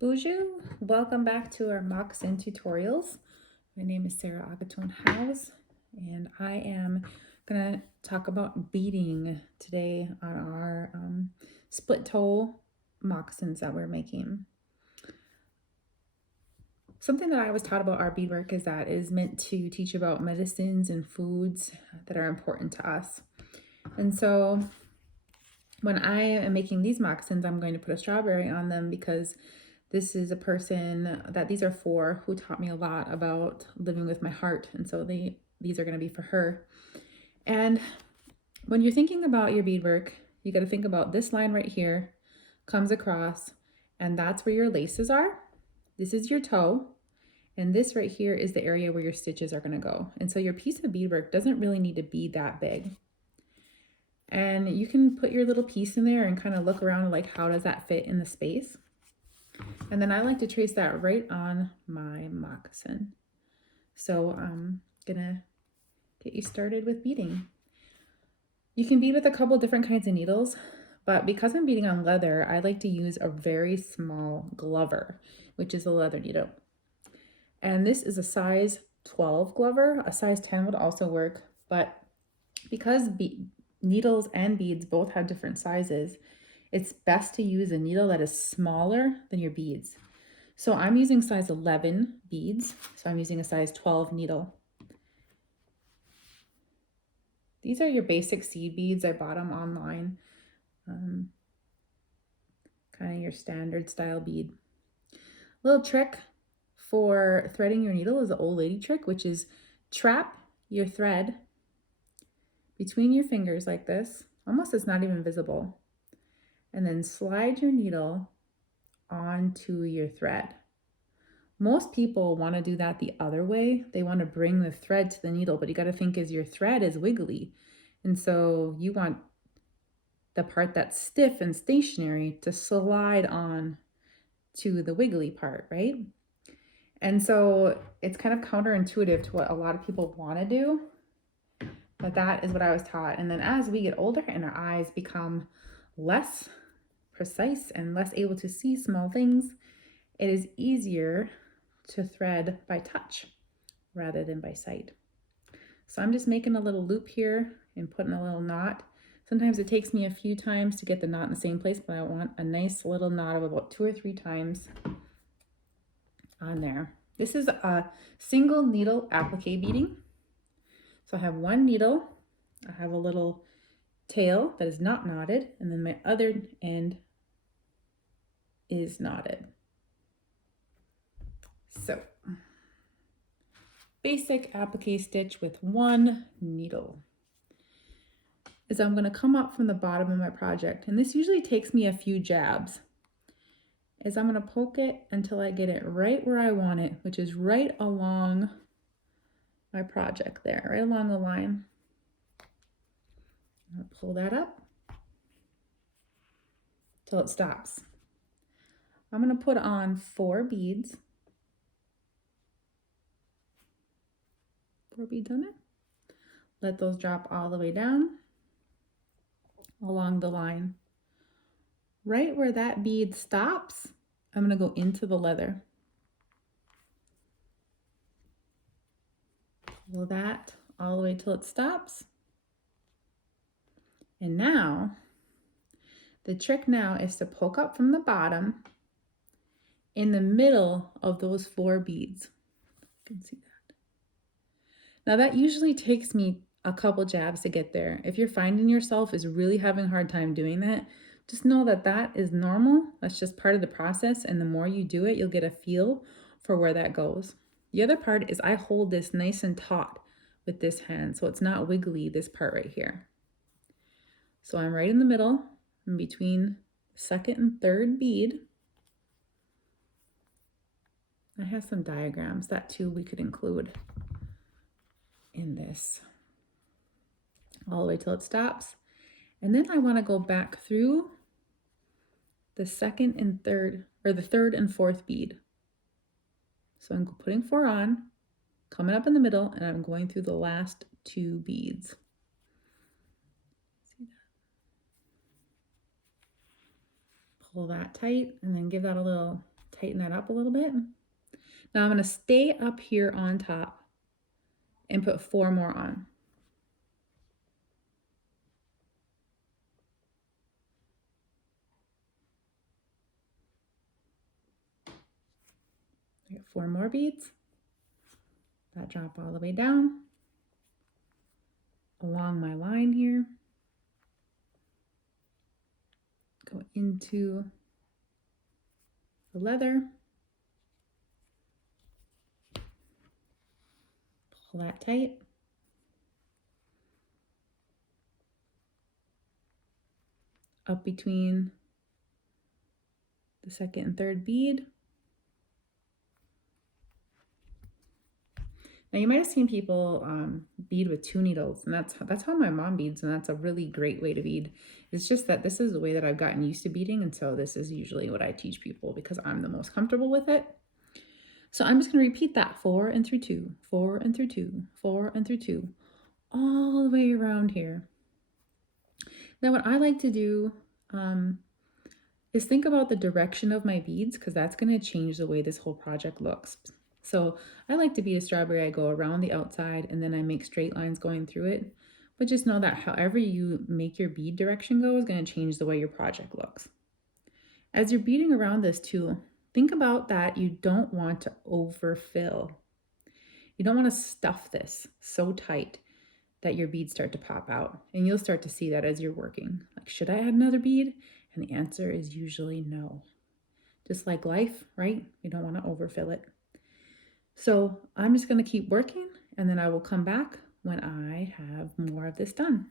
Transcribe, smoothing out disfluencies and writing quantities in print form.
Bonjour, welcome back to our moccasin tutorials. My name is Sarah Agaton House, and I am gonna talk about beading today on our split toe moccasins that we're making. Something that I was taught about our beadwork is that it is meant to teach about medicines and foods that are important to us. And so when I am making these moccasins, I'm going to put a strawberry on them because this is a person that these are for who taught me a lot about living with my heart. And so these are going to be for her. And when you're thinking about your beadwork, you got to think about this line right here comes across, and that's where your laces are. This is your toe. And this right here is the area where your stitches are going to go. And so your piece of beadwork doesn't really need to be that big. And you can put your little piece in there and kind of look around like, how does that fit in the space? And then I like to trace that right on my moccasin. So I'm gonna get you started with beading. You can bead with a couple different kinds of needles, but because I'm beading on leather, I like to use a very small Glover, which is a leather needle. And this is a size 12 Glover. A size 10 would also work, but because needles and beads both have different sizes, it's best to use a needle that is smaller than your beads. So I'm using size 11 beads, so I'm using a size 12 needle. These are your basic seed beads. I bought them online. Kind of your standard style bead. Little trick for threading your needle is an old lady trick, which is trap your thread between your fingers like this, almost it's not even visible, and then slide your needle onto your thread. Most people want to do that the other way. They want to bring the thread to the needle, but you got to think is your thread is wiggly. And so you want the part that's stiff and stationary to slide on to the wiggly part, right? And so it's kind of counterintuitive to what a lot of people want to do, but that is what I was taught. And then as we get older and our eyes become less precise and less able to see small things, it is easier to thread by touch rather than by sight. So I'm just making a little loop here and putting a little knot. Sometimes it takes me a few times to get the knot in the same place, but I want a nice little knot of about 2 or 3 times on there. This is a single needle applique beading. So I have one needle, I have a little tail that is not knotted, and then my other end is knotted. So, basic applique stitch with one needle. Is I'm going to come up from the bottom of my project, and this usually takes me a few jabs. Is I'm going to poke it until I get it right where I want it, which is right along my project there, right along the line. I'm going to pull that up till it stops. I'm going to put on 4 beads. 4 beads on it. Let those drop all the way down along the line. Right where that bead stops, I'm going to go into the leather. Pull that all the way till it stops. And now, the trick now is to poke up from the bottom in the middle of those 4 beads. You can see that. Now that usually takes me a couple jabs to get there. If you're finding yourself is really having a hard time doing that, just know that that is normal. That's just part of the process. And the more you do it, you'll get a feel for where that goes. The other part is I hold this nice and taut with this hand, so it's not wiggly, this part right here. So I'm right in the middle, in between second and third bead. I have some diagrams that too we could include in this. All the way till it stops. And then I want to go back through the second and third, or the third and fourth bead. So I'm putting 4 on, coming up in the middle, and I'm going through the last 2 beads. See that? Pull that tight, and then give that a little tighten that up a little bit. Now I'm going to stay up here on top and put 4 more on. I got 4 more beads that drop all the way down along my line here. Go into the leather. Pull that tight. Up between the second and third bead. Now you might have seen people bead with 2 needles, and that's how my mom beads, and that's a really great way to bead. It's just that this is the way that I've gotten used to beading, and so this is usually what I teach people because I'm the most comfortable with it. So I'm just going to repeat that 4 and through 2, 4 and through 2, 4 and through 2, all the way around here. Now what I like to do is think about the direction of my beads, because that's going to change the way this whole project looks. So I like to bead a strawberry. I go around the outside and then I make straight lines going through it. But just know that however you make your bead direction go is going to change the way your project looks. As you're beading around this too, think about that you don't want to overfill. You don't want to stuff this so tight that your beads start to pop out. And you'll start to see that as you're working. Like, should I add another bead? And the answer is usually no. Just like life, right? You don't want to overfill it. So I'm just going to keep working, and then I will come back when I have more of this done.